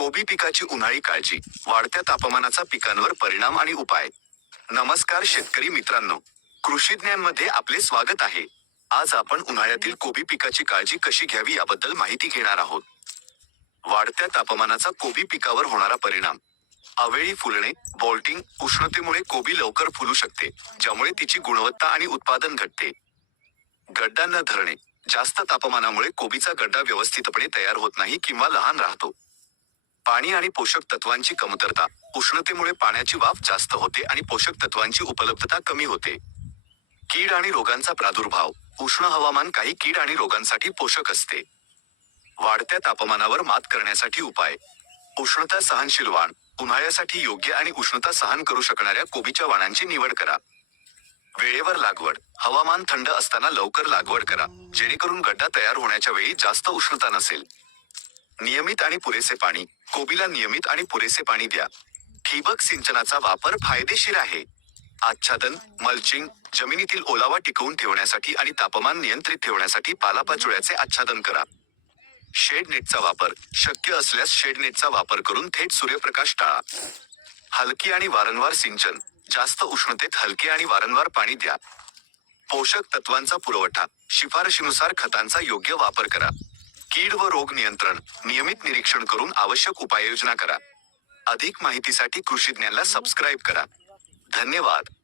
कोबी पिकाची उन्हाळी काळजी वाढत्या तापमानाचा पिकांवर परिणाम आणि उपाय. नमस्कार शेतकरी मित्रांनो. कृषी आपले स्वागत आहे. आज आपण उन्हाळ्यातील कोबी पिकाची काळजी कशी घ्यावी याबद्दल माहिती घेणार आहोत. वाढत्या तापमानाचा कोबी पिकावर होणारा परिणाम. अवेळी फुलणे बॉल्टिंग उष्णतेमुळे कोबी लवकर फुलू शकते ज्यामुळे तिची गुणवत्ता आणि उत्पादन घटते. गड्डा न धरणे जास्त तापमानामुळे कोबीचा गड्डा व्यवस्थितपणे तयार होत नाही किंवा लहान राहतो. पाणी आणि पोषक तत्वांची कमतरता. उष्णतेमुळे पाण्याची वाफ जास्त होते आणि पोषक तत्वांची उपलब्धता कमी होते. कीड आणि रोगांचा प्रादुर्भाव. उष्ण हवामान काही कीड आणि रोगांसाठी पोषक असते. वाढत्या तापमानावर मात करण्यासाठी उपाय. उष्णता सहनशील वाण. उन्हाळ्यासाठी योग्य आणि उष्णता सहन करू शकणाऱ्या कोबीच्या वाणांची निवड करा. वेळेवर लागवड. हवामान थंड असताना लवकर लागवड करा. जेणेकरून गड्डा तयार होण्याच्या वेळी जास्त उष्णता नसेल. नियमित आणि पुरेसे पाणी. कोबीला नियमित आणि पुरेसे पाणी द्या. ठिबक सिंचनाचा वापर फायदेशीर आहे. आच्छादन मल्चिंग जमिनीतील ओलावा टिकवून ठेवण्यासाठी आणि तापमान नियंत्रित ठेवण्यासाठी पालापाचोळ्याचे आच्छादन करा. शेड नेटचा वापर. शक्य असल्यास शेड नेटचा वापर करून थेट सूर्यप्रकाश टाळा. हलकी आणि वारंवार सिंचन. जास्त उष्णतेत हलके आणि वारंवार पाणी द्या. पोषक तत्वांचा पुरवठा. शिफारशीनुसार खतांचा योग्य वापर करा. कीड व रोग नियंत्रण नियमित निरीक्षण करून आवश्यक उपाययोजना करा. अधिक माहितीसाठी कृषी ज्ञानला सबस्क्राईब करा. धन्यवाद.